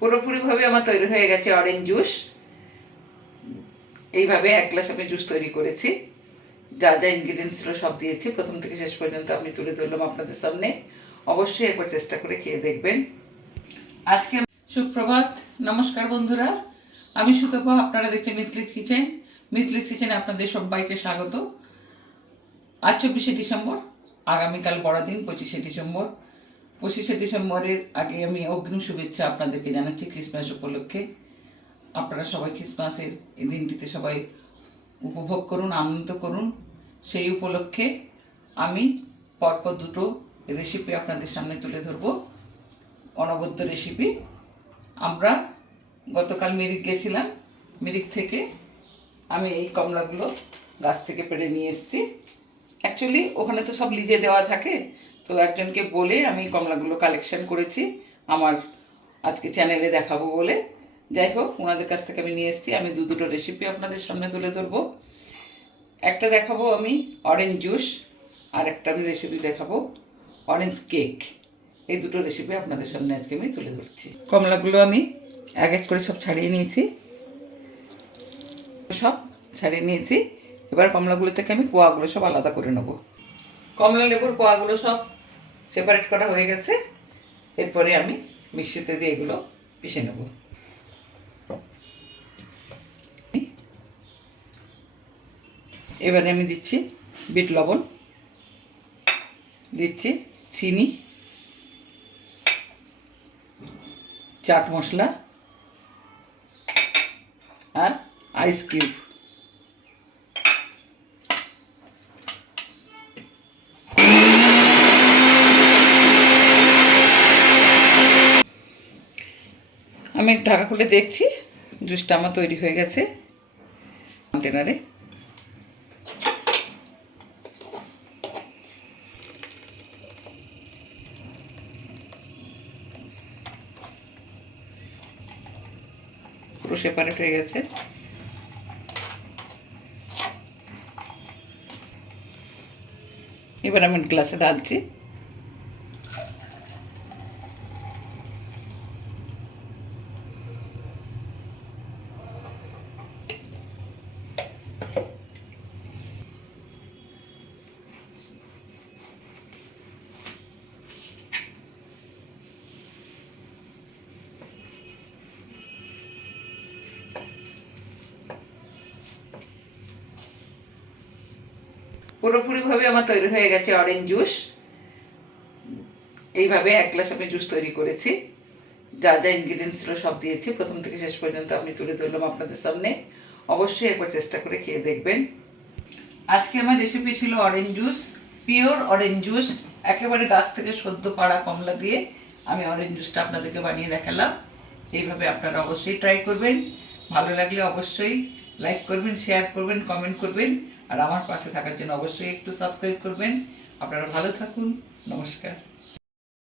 পুরোপুরিভাবে আমার তৈরি হয়ে গেছে অরেঞ্জ জুস এইভাবে এক গ্লাস আমি জুস তৈরি করেছি। যা যা ইনগ্রিডিয়েন্টস ছিল সব দিয়েছি। প্রথম থেকে শেষ পর্যন্ত আমি তুলে ধরলাম আপনাদের সামনে। অবশ্যই একবার চেষ্টা করে খেয়ে দেখবেন। আজকে সুপ্রভাত। নমস্কার বন্ধুরা। আমি সুতপা, আপনারা দেখছেন মিথলিত কিচেন। মিথলিত কিচেনে আপনাদের সবাইকে স্বাগত। আজ চব্বিশে ডিসেম্বর, আগামীকাল বড়দিন, পঁচিশে ডিসেম্বর। পঁচিশে ডিসেম্বরের আগে আমি অগ্রিম শুভেচ্ছা আপনাদেরকে জানাচ্ছি ক্রিসমাস উপলক্ষে। আপনারা সবাই খ্রিসমাসের এই দিনটিতে সবাই উপভোগ করুন, আনন্দ করুন। সেই উপলক্ষে আমি পরপর দুটো রেসিপি আপনাদের সামনে তুলে ধরবো। অনবদ্য রেসিপি আমরা গতকাল মিরিক গেছিলাম। মিরিক থেকে আমি এই কমলাগুলো গাছ থেকে পেড়ে নিয়ে এসেছি। অ্যাকচুয়ালি ওখানে তো সব লিজে দেওয়া থাকে। তো একজনকে বলে আমি কমলাগুলো কালেকশন করেছি, আমার আজকে চ্যানেলে দেখাবো বলে। যাই হোক, ওনাদের কাছ থেকে আমি নিয়ে এসেছি। আমি দু দুটো রেসিপি আপনাদের সামনে তুলে ধরবো। একটা দেখাবো আমি অরেঞ্জ জুস আর একটা আমি রেসিপি দেখাবো অরেঞ্জ কেক এই দুটো রেসিপি আপনাদের সামনে আজকে আমি তুলে ধরছি। কমলাগুলো আমি এক এক করে সব ছাড়িয়ে নিয়েছি। সব ছাড়িয়ে নিয়েছি। এবার কমলাগুলো থেকে আমি কোয়াগুলো সব আলাদা করে নেব। কমলা লেবুর কোয়াগুলো সব সেপারেট করা হয়ে গেছে। এরপরে আমি মিক্সিতে দিয়ে এগুলো পিষে নেব। এবারে আমি দিচ্ছি বিট লবণ, দিচ্ছি চিনি, চাট মশলা আর আইস কিউব। আমি ঢাকা খুলে দেখছি। জুসটা আমার তৈরি হয়ে গেছে। কন্টেনারে। পুরো সেপারেট হয়ে গেছে। এবার আমি গ্লাসে ঢালছি। পুরোপুরিভাবে আমার তৈরি হয়ে গেছে অরেঞ্জ জুস এইভাবে এক গ্লাস আমি জুস তৈরি করেছি। যা যা ইনগ্রিডিয়েন্টস সব দিয়েছি। প্রথম থেকে শেষ পর্যন্ত আমি তুলে ধরলাম আপনাদের সামনে। অবশ্যই একবার চেষ্টা করে খেয়ে দেখবেন। আজকে আমার রেসিপি ছিল orange juice pure orange juice একেবারে গাছ থেকে সদ্য পাড়া কমলা দিয়ে আমি অরেঞ্জ জুসটা আপনাদেরকে বানিয়ে দেখালাম। এইভাবে আপনারা অবশ্যই ট্রাই করবেন। ভালো লাগলে অবশ্যই লাইক করবেন শেয়ার করবেন কমেন্ট করবেন, আর আমার পাশে থাকার জন্য অবশ্যই একটু সাবস্ক্রাইব করবেন। আপনারা ভালো থাকুন, নমস্কার।